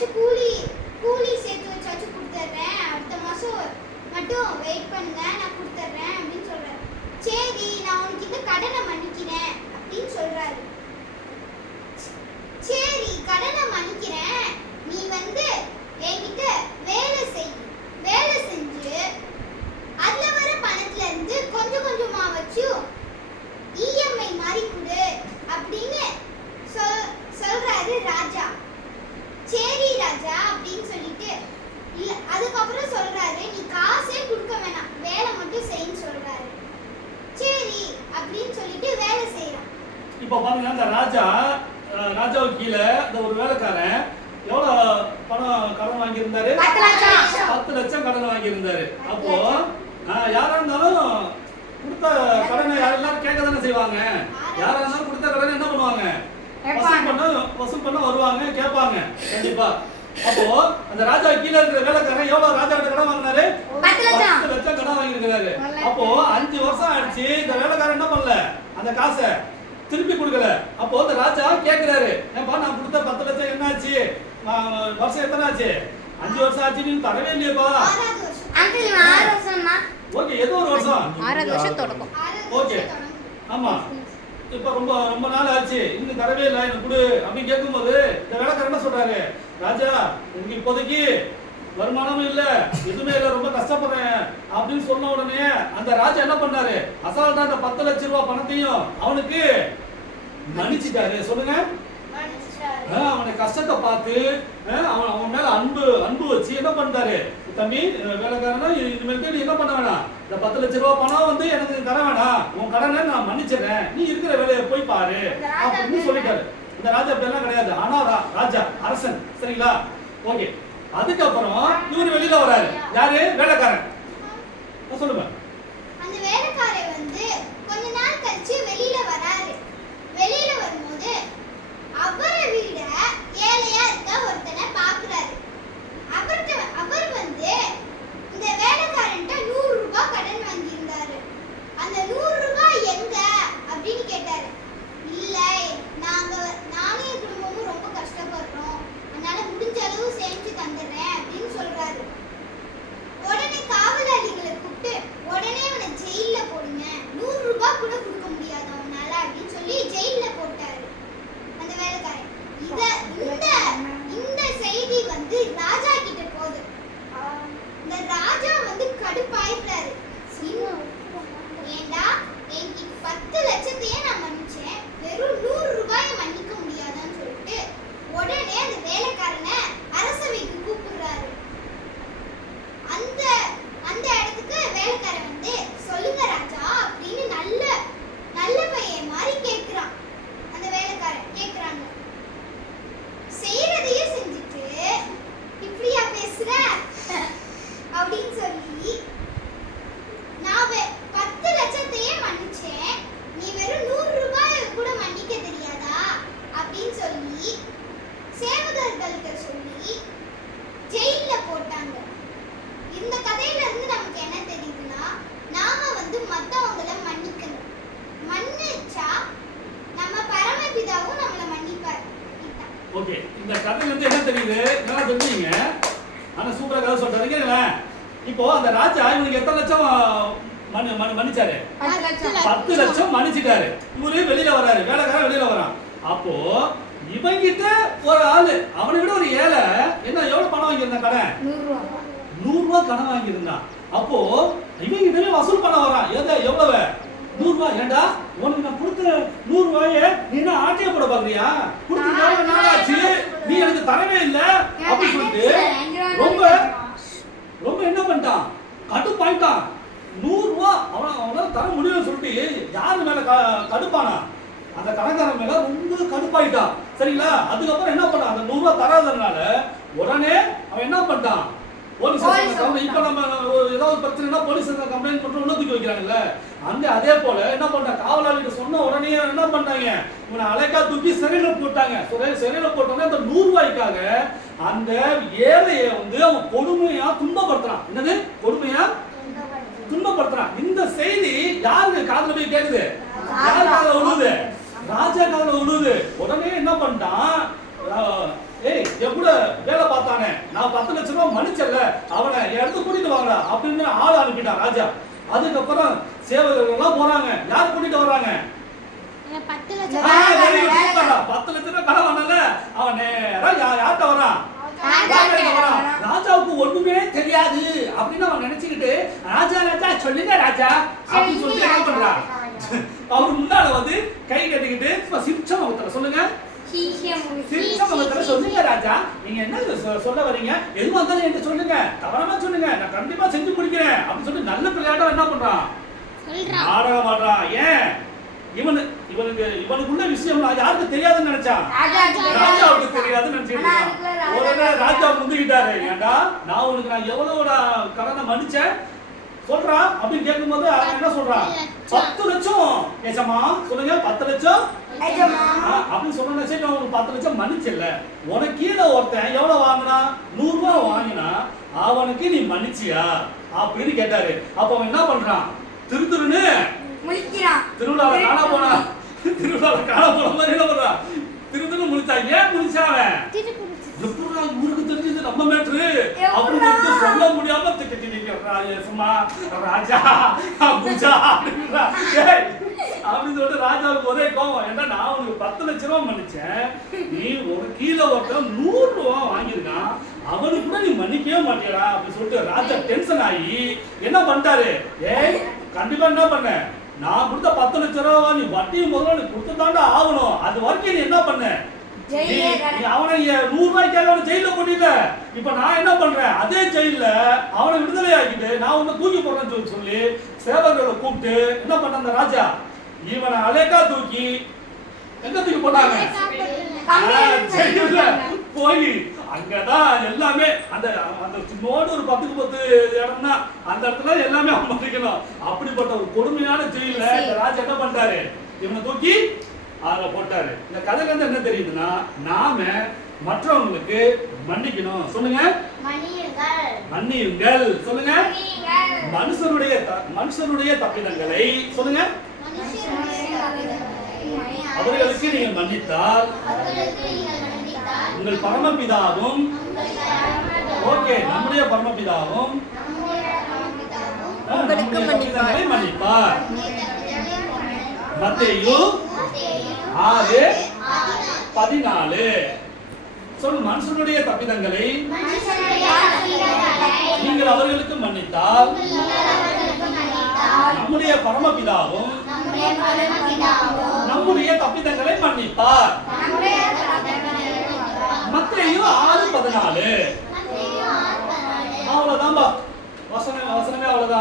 സ്കൂളിൽ இப்போ பாருங்க அந்த ராஜா ராஜாவுக்கு கீழே இந்த ஒரு வேலைக்காரன் எவ்வளோ பணம் கடன் வாங்கியிருந்தாரு? பத்து லட்சம். கடன் வாங்கியிருந்தாரு. அப்போ யாரா இருந்தாலும் கொடுத்த கடனை எல்லாரும் கேட்க தானே செய்வாங்க. யாரா இருந்தாலும் கொடுத்த கடனை என்ன பண்ணுவாங்க? வசூல் பண்ண வசூல் பண்ண வருவாங்க கேட்பாங்க. கண்டிப்பா. அப்போ அந்த ராஜா கீழே இருக்கிற வேலைக்காரன் எவ்வளவு ராஜா கிட்ட கடன் வாங்கினாரு. பத்து லட்சம். கடன் வாங்கியிருக்கிறாரு. அப்போ அஞ்சு வருஷம் ஆயிடுச்சு. இந்த வேலைக்காரன் என்ன பண்ணல? அந்த காசை திருப்பி கொடுக்கல. அப்போ அந்த ராஜா கேக்குறாரு. ஏன்பா நான் கொடுத்த பத்து லட்சம் என்னாச்சு? ஆ, வருஷம் எத்தனை ஆச்சு? அஞ்சு வருஷம் ஆச்சு நீ தரவே இல்லையேப்பா. ஓகே ஏதோ ஒரு வருஷம். ஆறாவது வருஷம் தொடக்கம் ஆறாவது ஓகே. ஆமா. இப்ப ரொம்ப ரொம்ப நாள் ஆச்சு. இன்னும் தரவே இல்லை. எனக்கு கொடு. அப்படின்னு கேட்கும்போது இந்த வேலைக்காரர் என்ன சொல்றாரு? ராஜா எனக்கு இப்போதைக்கு வருமானமும் இல்ல. எதுவுமே இல்ல. ரொம்ப கஷ்டப்படுறேன். அப்படின்னு சொன்ன உடனே அந்த ராஜா என்ன பண்ணாரு? அசால்ட்டா அந்த பத்து லட்சம் ரூபாய் பணத்தையும் அவனுக்கு மன்னிச்சிட்டாரு. சொல்லுங்க. அவனை கஷ்டத்தை பார்த்து அவன் அவன் மேல அன்பு அன்பு வச்சு என்ன பண்ணிட்டாரு தம்பி வேலைக்காரனா? இனிமேல் நீ என்ன பண்ண வேணாம்? இந்த பத்து லட்ச ரூபாய் பணம் வந்து எனக்கு தர வேணாம். உன் கடனை நான் மன்னிச்சிடுறேன். நீ இருக்கிற வேலையை போய் பாரு. அப்படின்னு சொல்லிட்டாரு. இந்த ராஜா பேர்லாம் கிடையாது. ஆனா ராஜா அரசன். சரிங்களா? ஓகே. அதுக்கப்புறம் இவரு வெளியில வராரு. யாரு? வேலைக்காரன். சொல்லுங்க. அந்த வேலைக்காரர் வந்து கொஞ்ச நாள் கழிச்சு வெளியில வராரு. வெளியில வரும்போது அவரை விட ஏழையா இருக்க ஒருத்தனை பாக்குறாரு அவர்ட்ட அவர் வந்து இந்த வேலைக்காரன்ட்ட நூறு ரூபாய் கடன் வாங்கியிருந்தாரு அந்த நூறு ரூபாய் எங்க அப்படின்னு கேட்டாரு இல்ல நாங்க நானும் என் குடும்பமும் ரொம்ப கஷ்டப்படுறோம் அதனால முடிஞ்ச அளவு சேமிச்சு தந்துடுறேன் அப்படின்னு சொல்றாரு உடனே காவலாளிகளை கூப்பிட்டு உடனே அவனை ஜெயில்ல போடுங்க நூறு ரூபாய் கூட கொடுக்க முடியாது அவனால அப்படின்னு சொல்லி ஜெயில்ல போட்டாரு அந்த வேலைக்காரன் இத இந்த இந்த செய்தி வந்து ராஜா கிட்ட போகுது இந்த ராஜா வந்து கடுப்பாயிட்டாரு ஏண்டா என்கிட்ட பத்து லட்சத்தையே நான் மன்னிச்சேன். வெறும் நூறு ரூபாயை மன்னிக்க முடியாதான்னு சொல்லிட்டு உடனே அந்த வேலைக்காரனை அரசவைக்கு கூப்பிடுறாரு அந்த அந்த இடத்துக்கு வேலைக்காரன் வந்து சொல்லுங்க ராஜா அப்படின்னு நல்ல நல்ல பையன் மாதிரி கேக்குறான் அந்த வேலைக்காரன் கேக்குறாங்க செய்யறதையே செஞ்சுட்டு இப்படியா பேசுற அப்படின்னு சொல்லி நான் வெ- பத்து லட்சத்தையே மன்னிச்சேன் நீ வெறும் நூறு ரூபாய் கூட மன்னிக்க தெரியாதா அப்படின்னு சொல்லி சேவகர்கள்ட்ட சொல்லி ஜெயில்ல போட்டாங்க இந்த கதையில இருந்து நமக்கு என்ன தெரியுதுன்னா நாம வந்து மத்தவங்கள மன்னிக்கணும் மன்னிச்சா நம்ம பரமபிதாவும் நம்மள மன்னிப்பார் இதுதான். ஓகே. இந்த கதையில இருந்து என்ன தெரியுது? நல்லா தெரிஞ்சீங்க ஆனா சூப்பரா கதை சொல்றாரு. கேளுங்களேன். இப்போ அந்த ராஜா இவனுக்கு எத்தனை லட்சம் மன்னி- மன்னிச்சாரு? பத்து லட்சம். மன்னிச்சிட்டாரு. இவரு வெளியில வராரு. வேலைக்காரன் வெளியில வரான். அப்போ இவங்கிட்ட ஒரு ஆளு. அவனை விட ஒரு ஏழை. என்ன எவ்வளவு பணம் வாங்கியிருந்தான் கடன்? நூறு ரூபா கடன் வாங்கியிருந்தான் அப்போ இவங்க கிட்ட வசூல் பண்ண வரான். எதை எவ்வளவு? நூறு ரூபாய் ஏண்டா? உனக்கு நான் கொடுத்த நூறு ரூபாய நீ என்ன ஆட்டைய போட பாக்குறியா எவ்வளவு நாள் ஆச்சு. நீ எனக்கு தரவே இல்ல. அப்படின்னு சொல்லிட்டு ரொம்ப ரொம்ப என்ன பண்ணிட்டான் கடுப்பாயிட்டான் நூறு ரூபா அவன் அவனால தர முடியும்னு சொல்லிட்டு யாரு மேல கடுப்பானா? அந்த கடைக்காரன் மேல ரொம்ப கடுப்பாயிட்டான் சரிங்களா? அதுக்கப்புறம் என்ன பண்ணான் அந்த நூறு ரூபா தராதனால உடனே அவன் என்ன பண்ணிட்டான்? போலீஸ் இப்ப நம்ம ஏதாவது பிரச்சனைனா போலீஸ் கம்ப்ளைண்ட் பண்றோம் உள்ள வைக்கிறாங்கல்ல? அங்க அதே போல என்ன பண்ற? காவலாளிகிட்ட சொன்ன உடனே என்ன பண்ணாங்க? இவனை அலைக்கா தூக்கி சிறையில போட்டாங்க. சிறை- சிறையில போட்டோன்னே அந்த நூறு ரூபாய்க்காக அந்த ஏழையை வந்து அவன் கொடுமையா துன்பப்படுத்துறான். என்னது? கொடுமையா? துன்பப்படுத்துறான். இந்த செய்தி யாருக்கு? காதுல போய் கேக்குது. யார் காதுல விழுது? ராஜா காதுல விழுது. உடனே என்ன பண்ணிட்டான் ஏய் என் கூட வேலை பார்த்தானே? நான் பத்து லட்சம் ரூபாய் மன்னிச்சல்ல. அவனை என் இடத்துக்கு கூட்டிட்டு வாங்கடா அப்படின்னு ஆள் அனுப்பிட்டான் ராஜா. அதுக்கப்புறம் சேவகர்கள் எல்லாம் போறாங்க. யார் கூட்டிட்டு வர்றாங்க? பத்து லட்சம். பத்து லட்சம் ரூபாய் கடன் வாங்கல. அவன் யார்கிட்ட வரான்? ராஜா ராஜாவுக்கு. வரான். ஒண்ணுமே தெரியாது அப்படின்னு அவன் நினைச்சுக்கிட்டு ராஜா ராஜா சொல்லுங்க ராஜா அப்படின்னு சொல்லிட்டு என்ன பண்றான்? சொல்லுங்க ராஜா. நீங்க என்ன சொல்ல வரீங்க எதுவா இருந்தாலும் என்கிட்ட சொல்லுங்க. தவறாம சொல்லுங்க. நான் கண்டிப்பா செஞ்சு முடிக்கிறேன். அப்படின்னு சொல்லி நல்ல பிள்ளையாட்டம் என்ன பண்றான் சொல்றான் நாடகம் ஆடுறான் ஏன்? இவனு இவனுக்கு இவனுக்குள்ள விஷயம் யாருக்கு தெரியாதுன்னு நினைச்சான் ராஜாவுக்கு தெரியாதுன்னு நினைச்சிட்டு. அதுக்குள்ள ராஜா முந்திக்கிட்டாரு. ஏன்டா நான் உனக்கு நான் எவ்வளவுடா கடனை மன்னிச்சேன்? சொல்றா. அப்படின்னு கேட்கும்போது என்ன சொல்றான் பத்து லட்சம். ஏசம்மா சொல்லுங்க. பத்து லட்சம். அப்படின்னு சொன்ன சரி உனக்கு பத்து லட்சம் மன்னிச்சல உனக்கு கீழே ஒருத்தன் எவ்வளவு வாங்கினா? நூறு ரூபாய் வாங்கினா அவனுக்கு நீ மன்னிச்சியா? அப்படின்னு கேட்டாரு. அப்ப அவன் என்ன பண்றான்? திரு திருன்னு முழிக்கிறான். திருவிழாவை காண போனா? திருவிழாவை காண போன மாதிரி என்ன பண்றான்? திரு திரு முடிச்சா ஏன் முடிச்சா அவன்? எப்படா இவருக்கு தெரிஞ்சது நம்ம மேட்ரு எப்படா? அப்படின்னு சொல்லிட்டு சொல்ல முடியாம நிக்கிறா சும்மா ராஜா பூஜா அப்படின்னு சொல்லிட்டு ராஜாவுக்கு ஒரே கோவம் ஏன்னா நான் உனக்கு பத்து லட்ச ரூபா மன்னிச்சேன். நீ ஒரு கீழே ஒருத்தன் நூறு ரூபா வாங்கியிருக்கான் அவனுக்கு கூட நீ மன்னிக்கவே மாட்டியடா அப்படின்னு சொல்லிட்டு ராஜா டென்ஷன் ஆகி என்ன பண்ணிட்டாரு? ஏய் கண்டிப்பா என்ன பண்ண? நான் கொடுத்த பத்து லட்ச ரூபா நீ வட்டியும் முதல்ல நீ கொடுத்துதாண்டா ஆகணும். அது வரைக்கும் நீ என்ன பண்ண? அவனை நூறு ரூபாய்க்காக அவனை ஜெயில போட்டிட்ட இப்ப நான் என்ன பண்றேன்? அதே ஜெயில அவனை விடுதலை ஆக்கிட்டு நான் உன்னை தூக்கி போடுறேன்னு சொல்லி சேவர்களை கூப்பிட்டு என்ன பண்ண அந்த ராஜா? இவனை அலேக்கா தூக்கி எங்க தூக்கி போட்டாங்க? ஆ, ஜெயில்ல போய் அங்கதான் எல்லாமே அந்த அந்த சின்னோடு ஒரு பத்துக்கு பத்து இடம் தான் அந்த இடத்துல எல்லாமே அவன் பண்ணிக்கணும் அப்படிப்பட்ட ஒரு கொடுமையான ஜெயில ராஜா என்ன பண்ணிட்டாரு? இவனை தூக்கி அதுல போட்டாரு. இந்த கதை கதை என்ன தெரியுதுன்னா நாம மற்றவங்களுக்கு மன்னிக்கணும். சொல்லுங்க. மன்னியுங்கள். சொல்லுங்க. மனுஷனுடைய மனுஷனுடைய தப்பிதங்களை சொல்லுங்க. அவர்களுக்கு நீங்கள் மன்னித்தால் உங்கள் பரமபிதாவும் ஓகே நம்முடைய பரமபிதாவும் மன்னிப்பார். தப்பிதங்களை மன்னிப்பார் மத்தேயு ஆறு பதினாலு சொல் மனுஷனுடைய தப்பிதங்களை நீங்கள் அவர்களுக்கு மன்னித்தால் நம்முடைய பரமபிதாவும் நம்முடைய தப்பிதங்களை மன்னிப்பார். மத்தேயு ஆறு பதினாலு. அவ்வளவுதான்பா. வசனம் வசனமே அவ்வளவுதான்.